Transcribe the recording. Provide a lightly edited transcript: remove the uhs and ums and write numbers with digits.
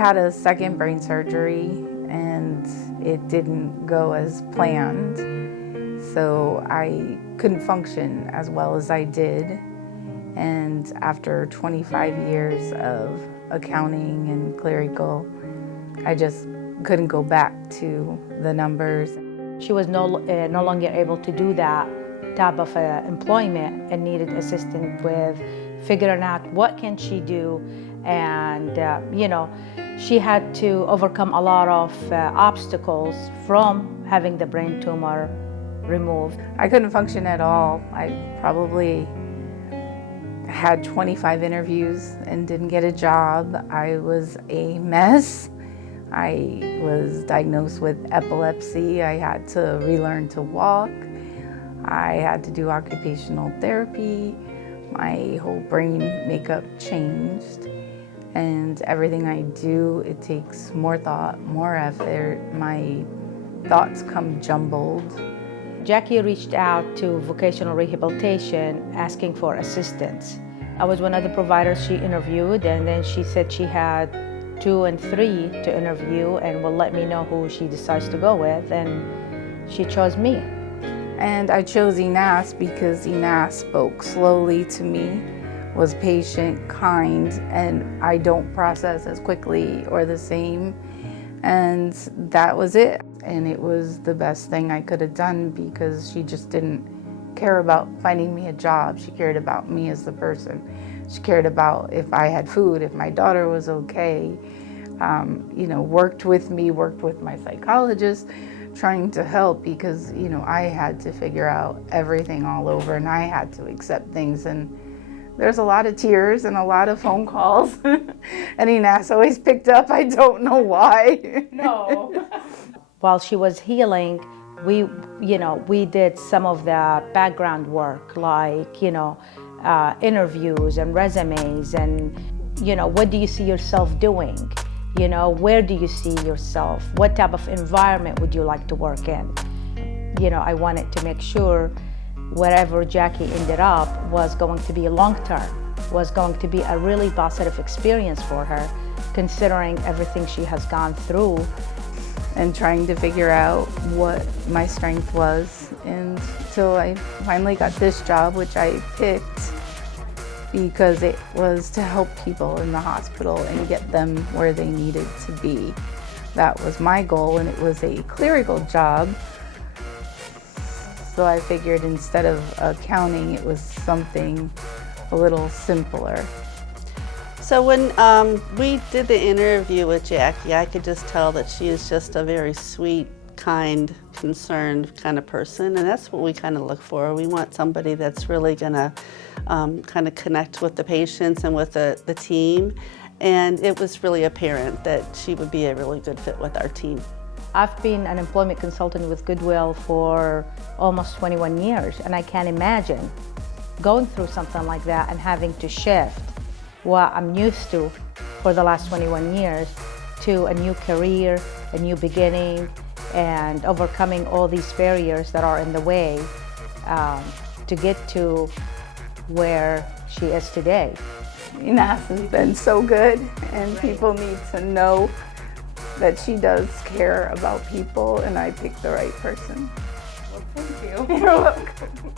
had a second brain surgery and it didn't go as planned. So I couldn't function as well as I did. And after 25 years of accounting and clerical, I just couldn't go back to the numbers. She was no longer able to do that type of employment and needed assistance with figuring out what can she do. And she had to overcome a lot of obstacles from having the brain tumor removed. I couldn't function at all. I probably had 25 interviews and didn't get a job. I was a mess. I was diagnosed with epilepsy. I had to relearn to walk. I had to do occupational therapy. My whole brain makeup changed. And everything I do, it takes more thought, more effort. My thoughts come jumbled. Jackie reached out to vocational rehabilitation asking for assistance. I was one of the providers she interviewed, and then she said she had 2 and 3 to interview and will let me know who she decides to go with, and she chose me. And I chose Enas because Enas spoke slowly to me, was patient, kind, and I don't process as quickly or the same. And that was it. And it was the best thing I could have done because she just didn't care about finding me a job. She cared about me as the person. She cared about if I had food, if my daughter was okay. Worked with me, worked with my psychologist, trying to help because, I had to figure out everything all over and I had to accept things. And there's a lot of tears and a lot of phone calls. And Enas always picked up. I don't know why. No. While she was healing, we did some of the background work, like, interviews and resumes and, what do you see yourself doing? Where do you see yourself? What type of environment would you like to work in? I wanted to make sure wherever Jackie ended up was going to be long-term, was going to be a really positive experience for her, considering everything she has gone through. And trying to figure out what my strength was until I finally got this job, which I picked because it was to help people in the hospital and get them where they needed to be. That was my goal, and it was a clerical job. So I figured instead of accounting, it was something a little simpler. So when we did the interview with Jackie, I could just tell that she is just a very sweet, kind, concerned kind of person, and that's what we kind of look for. We want somebody that's really going to kind of connect with the patients and with the team, and it was really apparent that she would be a really good fit with our team. I've been an employment consultant with Goodwill for almost 21 years, and I can't imagine going through something like that and having to shift what I'm used to for the last 21 years to a new career, a new beginning, and overcoming all these barriers that are in the way to get to where she is today. Enas has been so good, and people need to know that she does care about people, and I picked the right person. Well, thank you. You're welcome.